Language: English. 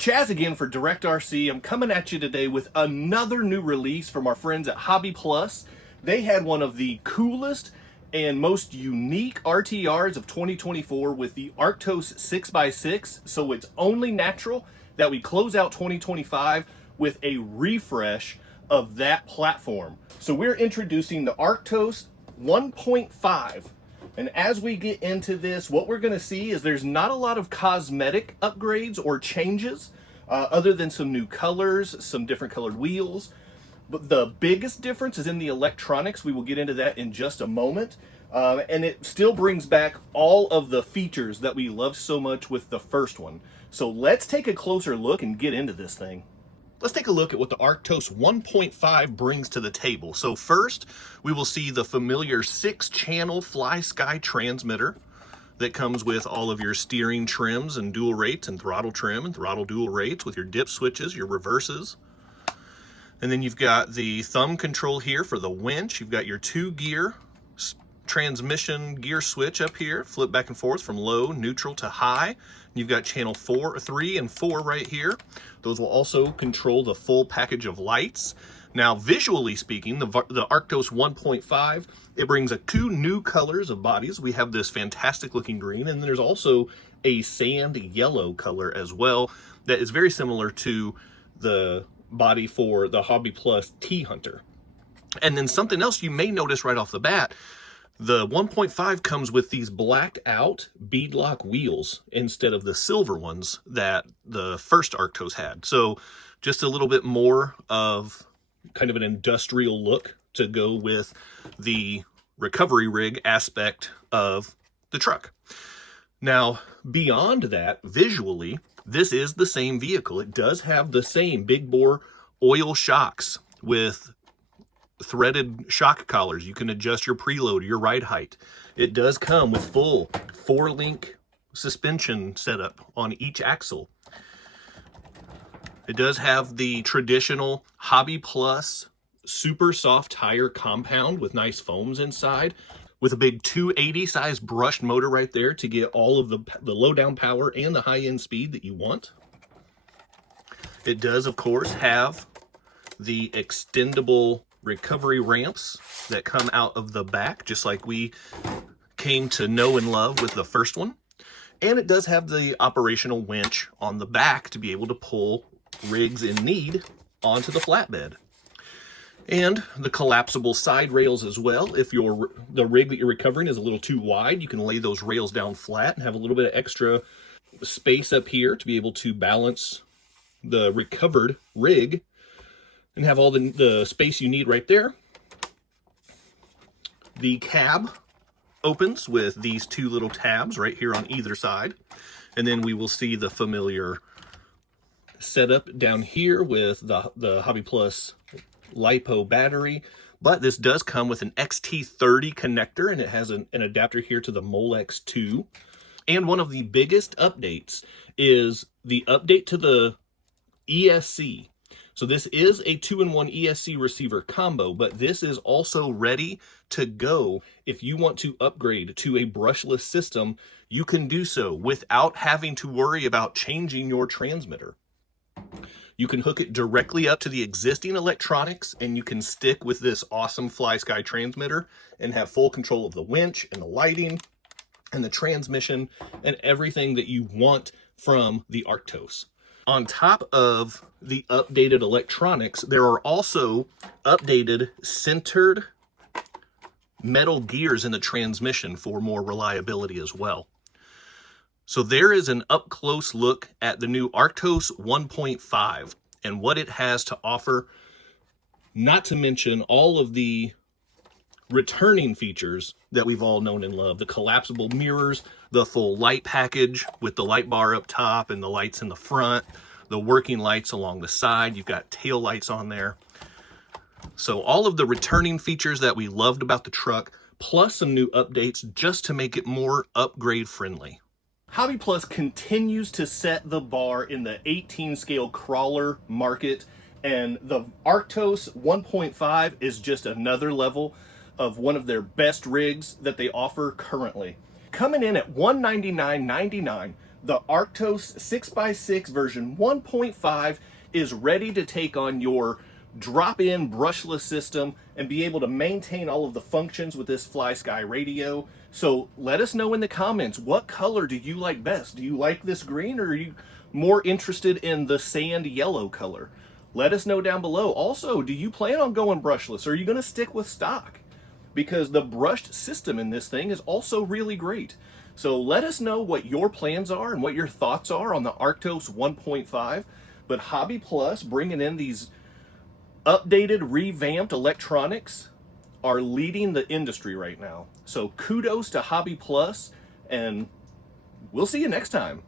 Chaz again for Direct RC. I'm coming at you today with another new release from our friends at Hobby Plus. They had one of the coolest and most unique RTRs of 2024 with the Arctos 6x6. So it's only natural that we close out 2025 with a refresh of that platform. So we're introducing the Arktos 1.5. And as we get into this, what we're going to see is there's not a lot of cosmetic upgrades or changes other than some new colors, some different colored wheels. But the biggest difference is in the electronics. We will get into that in just a moment. And it still brings back all of the features that we loved so much with the first one. So let's take a closer look and get into this thing. Let's take a look at what the Arctos 1.5 brings to the table. So first, we will see the familiar 6-channel FlySky transmitter that comes with all of your steering trims and dual rates and throttle trim and throttle dual rates with your dip switches, your reverses. And then you've got the thumb control here for the winch. You've got your 2-gear transmission gear switch up here, flip back and forth from low, neutral to high. You've got channel 3 and 4 right here. Those will also control the full package of lights. Now, visually speaking, the Arctos 1.5, it brings 2 new colors of bodies. We have this fantastic looking green, and there's also a sand yellow color as well that is very similar to the body for the Hobby Plus T-Hunter. And then something else you may notice right off the bat, the 1.5 comes with these blacked out beadlock wheels instead of the silver ones that the first Arctos had. So just a little bit more of kind of an industrial look to go with the recovery rig aspect of the truck. Now, beyond that, visually, this is the same vehicle. It does have the same big bore oil shocks with threaded shock collars. You can adjust your preload, your ride height. It does come with full 4-link suspension setup on each axle. It does have the traditional Hobby Plus super soft tire compound with nice foams inside, with a big 280 size brushed motor right there to get all of the low down power and the high end speed that you want. It does, of course, have the extendable recovery ramps that come out of the back, just like we came to know and love with the first one. And it does have the operational winch on the back to be able to pull rigs in need onto the flatbed. And the collapsible side rails as well. If the rig that you're recovering is a little too wide, you can lay those rails down flat and have a little bit of extra space up here to be able to balance the recovered rig and have all the space you need right there. The cab opens with these 2 little tabs right here on either side. And then we will see the familiar setup down here with the Hobby Plus LiPo battery. But this does come with an XT30 connector, and it has an adapter here to the Molex 2. And one of the biggest updates is the update to the ESC. So this is a 2-in-1 ESC receiver combo, but this is also ready to go. If you want to upgrade to a brushless system, you can do so without having to worry about changing your transmitter. You can hook it directly up to the existing electronics, and you can stick with this awesome FlySky transmitter and have full control of the winch and the lighting and the transmission and everything that you want from the Arctos. On top of the updated electronics, there are also updated sintered metal gears in the transmission for more reliability as well. So there is an up-close look at the new Arctos 1.5 and what it has to offer, not to mention all of the returning features that we've all known and loved. The collapsible mirrors, the full light package with the light bar up top and the lights in the front, the working lights along the side. You've got tail lights on there. So all of the returning features that we loved about the truck, plus some new updates just to make it more upgrade friendly. Hobby Plus continues to set the bar in the 18 scale crawler market, and the Arctos 1.5 is just another level of one of their best rigs that they offer currently. Coming in at $199.99 The Arctose 6x6 version 1.5 is ready to take on your drop-in brushless system and be able to maintain all of the functions with this FlySky radio. So let us know in the comments, what color do you like best? Do you like this green, or are you more interested in the sand yellow color? Let us know down below. Also, do you plan on going brushless, or are you going to stick with stock? Because the brushed system in this thing is also really great. So let us know what your plans are and what your thoughts are on the Arctos 1.5. But Hobby Plus bringing in these updated, revamped electronics are leading the industry right now. So kudos to Hobby Plus, and we'll see you next time.